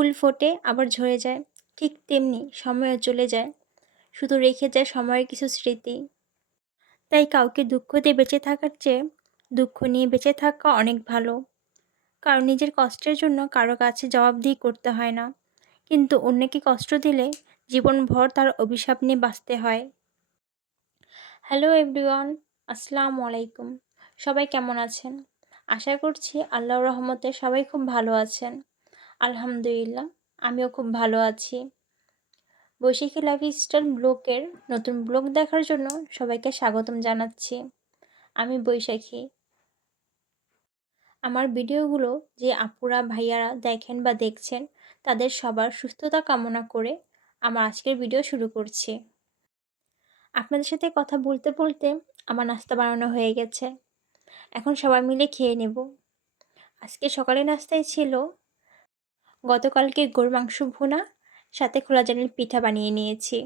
ফুল ফোটে আবার ঝরে যায়, ঠিক তেমনি সময়ও চলে যায়, শুধু রেখে যায় সময়ের কিছু স্মৃতি। তাই কাউকে দুঃখ দিয়ে বেঁচে থাকার চেয়ে দুঃখ নিয়ে বেঁচে থাকা অনেক ভালো। কারণ নিজের কষ্টের জন্য কারো কাছে জবাবদিহি করতে হয় না, কিন্তু অন্যকে কষ্ট দিলে জীবনভর তার অভিশাপ নিয়ে বাঁচতে হয়। হ্যালো এভরিওয়ান, আসসালামু আলাইকুম। সবাই কেমন আছেন? আশা করছি আল্লাহর রহমতে সবাই খুব ভালো আছেন। আলহামদুলিল্লাহ, আমিও খুব ভালো আছি। বৈশাখী লাইফস্টাইল ব্লগের নতুন ব্লগ দেখার জন্য সবাইকে স্বাগতম জানাচ্ছি। আমি বৈশাখী। আমার ভিডিওগুলো যে আপুরা ভাইয়ারা দেখেন বা দেখছেন, তাদের সবার সুস্থতা কামনা করে আমার আজকের ভিডিও শুরু করছি। আপনাদের সাথে কথা বলতে বলতে আমার নাস্তা বানানো হয়ে গেছে। এখন সবাই মিলে খেয়ে নেব। আজকে সকালে নাস্তায় ছিল গতকালকে গরুর মাংস ভুনা, সাথে খোলা চালের পিঠা বানিয়ে নিয়েছি।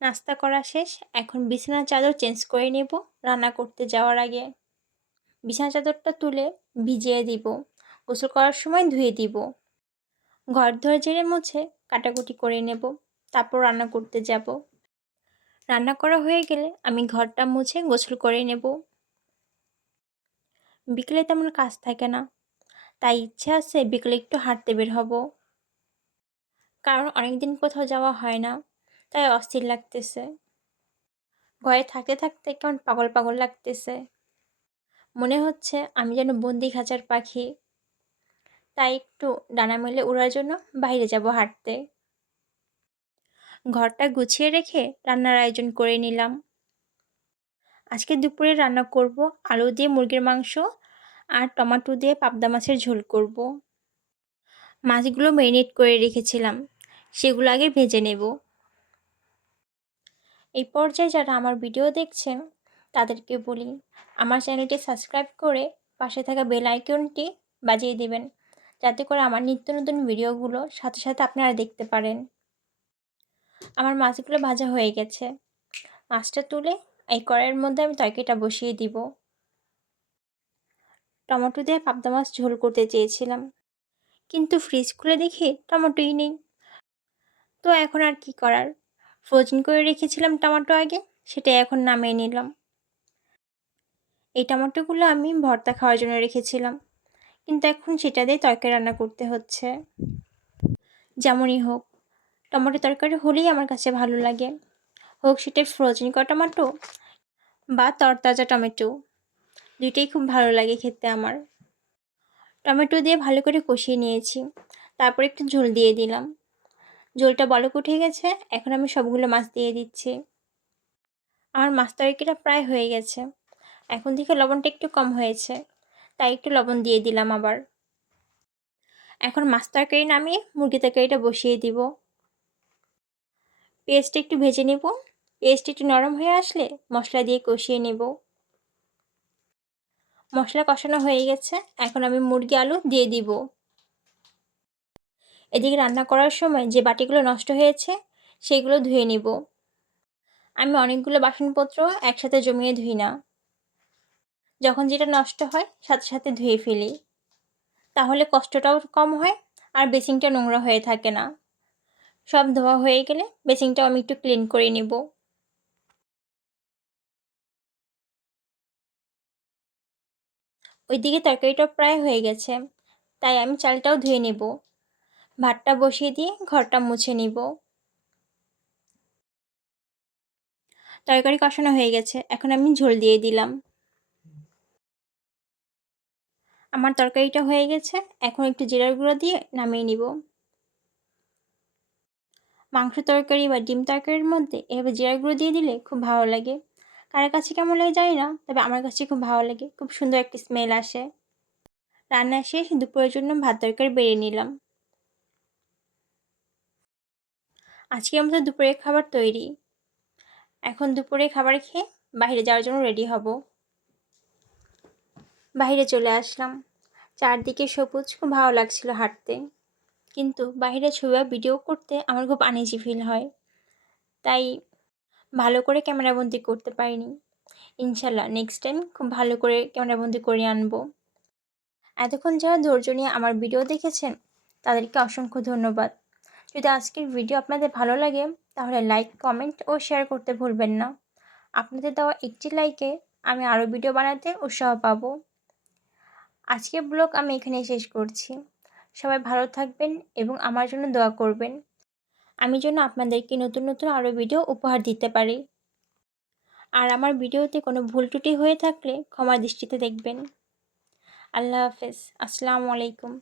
নাস্তা করা শেষ, এখন বিছানার চাদর চেঞ্জ করে নেব রান্না করতে যাওয়ার আগে। বিছানার চাদরটা তুলে ভিজিয়ে দিব, গোসল করার সময় ধুয়ে দিব। ঘর ধরে ঝেড়ে মুছে কাটাকুটি করে নেব, তারপর রান্না করতে যাব। রান্না করা হয়ে গেলে আমি ঘরটা মুছে গোসল করে নেব। বিকেলে তেমন কাজ থাকে না, তাই ইচ্ছে আছে বিকেলে একটু হাঁটতে বের হব। কারণ অনেকদিন কোথাও যাওয়া হয় না, তাই অস্থির লাগতেছে। ঘরে থাকতে থাকতে কেমন পাগল পাগল লাগতেছে। মনে হচ্ছে আমি যেন বন্দি খাঁচার পাখি। তাই একটু ডানা মেলে উড়ার জন্য বাইরে যাব হাঁটতে। ঘরটা গুছিয়ে রেখে রান্নার আয়োজন করে নিলাম। আজকে দুপুরে রান্না করব আলু দিয়ে মুরগির মাংস আর টমেটো দিয়ে পাবদা মাছের ঝোল করব। মাছগুলো ম্যারিনেট করে রেখেছিলাম, সেগুলো আগে ভেজে নেব। এই পর্যায়ে যারা আমার ভিডিও দেখছেন তাদেরকে বলি, আমার চ্যানেলটি সাবস্ক্রাইব করে পাশে থাকা বেল আইকনটি বাজিয়ে দেবেন, যাতে করে আমার নিত্য নতুন ভিডিওগুলো সাথে সাথে আপনারা দেখতে পারেন। আমার মাছগুলো ভাজা হয়ে গেছে। মাছটা তুলে এই কড়াইয়ের মধ্যে আমি তরকারিটা বসিয়ে দিব। টমেটো দিয়ে পাবদা মাছ ঝোল করতে চেয়েছিলাম, কিন্তু ফ্রিজ খুলে দেখি টমেটোই নেই। তো এখন আর কি করার, ফ্রোজেন করে রেখেছিলাম টমেটো আগে, সেটা এখন নামিয়ে নিলাম। এই টমেটোগুলো আমি ভর্তা খাওয়ার জন্য রেখেছিলাম, কিন্তু এখন সেটা দিয়ে তরকারি রান্না করতে হচ্ছে। যেমনই হোক, টমেটো তরকারি হলেই আমার কাছে ভালো লাগে, হোক সেটা ফ্রোজেন করা টমেটো বা তরতাজা টমেটো, দুইটাই খুব ভালো লাগে খেতে আমার। টমেটো দিয়ে ভালো করে কষিয়ে নিয়েছি, তারপর একটু ঝোল দিয়ে দিলাম। ঝোলটা বলক উঠে গেছে, এখন আমি সবগুলো মাছ দিয়ে দিচ্ছি। আমার মাছ তরকারিটা প্রায় হয়ে গেছে, এখন থেকে লবণটা একটু কম হয়েছে, তাই একটু লবণ দিয়ে দিলাম আবার। এখন মাছ তরকারি নামিয়ে মুরগি তরকারিটা বসিয়ে দিব। পেঁয়াজটা একটু ভেজে নেব, পেঁয়াজটা একটু নরম হয়ে আসলে মশলা দিয়ে কষিয়ে নেব। মশলা কষানো হয়ে গেছে, এখন আমি মুরগি আলু দিয়ে দিব। এদিকে রান্না করার সময় যে বাটিগুলো নষ্ট হয়েছে সেগুলো ধুয়ে নিব। আমি অনেকগুলো বাসনপত্র একসাথে জমিয়ে ধুই না, যখন যেটা নষ্ট হয় সাথে সাথে ধুয়ে ফেলি, তাহলে কষ্টটাও কম হয় আর বেসিনটা নোংরা হয়ে থাকে না। সব ধোয়া হয়ে গেলে বেসিনটাও আমি একটু ক্লিন করে নেব। ওইদিকে তরকারিটা প্রায় হয়ে গেছে, তাই আমি চালটাও ধুয়ে নেব। ভাতটা বসিয়ে দিয়ে ঘরটা মুছে নিব। তরকারি কষানো হয়ে গেছে, এখন আমি ঝোল দিয়ে দিলাম। আমার তরকারিটা হয়ে গেছে, এখন একটু জিরার গুঁড়ো দিয়ে নামিয়ে নিব। মাংস তরকারি বা ডিম তরকারির মধ্যে এভাবে জিরার গুঁড়ো দিয়ে দিলে খুব ভালো লাগে। কার কাছে কেমন লাগে জানি না, তবে আমার কাছে খুব ভালো লাগে, খুব সুন্দর একটা স্মেল আসে। রান্না শেষ, দুপুরের জন্য ভাত তরকারি বেড়ে নিলাম। আজকে আমাদের দুপুরের খাবার তৈরি। এখন দুপুরে খাবার খেয়ে বাইরে যাওয়ার জন্য রেডি হব। বাইরে চলে আসলাম, চারদিকে সবুজ, খুব ভালো লাগছিল হাঁটতে। কিন্তু বাইরে ছবি বা ভিডিও করতে আমার খুব আনইজি ফিল হয়, তাই ভালো করে ক্যামেরাবন্দি করতে পারিনি। ইনশাল্লাহ নেক্সট টাইম খুব ভালো করে ক্যামেরাবন্দি করে আনবো। এতক্ষণ যারা ধৈর্য নিয়ে আমার ভিডিও দেখেছেন তাদেরকে অসংখ্য ধন্যবাদ। যদি আজকের ভিডিও আপনাদের ভালো লাগে তাহলে লাইক, কমেন্ট ও শেয়ার করতে ভুলবেন না। আপনাদের দেওয়া একটি লাইকে আমি আরও ভিডিও বানাতে উৎসাহ পাবো। আজকের ব্লগ আমি এখানেই শেষ করছি। সবাই ভালো থাকবেন এবং আমার জন্য দোয়া করবেন। আমি যেন আপনাদেরকে নতুন নতুন আরও ভিডিও উপহার দিতে পারি। আর আমার ভিডিওতে কোনো ভুল ত্রুটি হয়ে থাকলে ক্ষমার দৃষ্টিতে দেখবেন। আল্লাহ হাফেজ। আসসালামু আলাইকুম।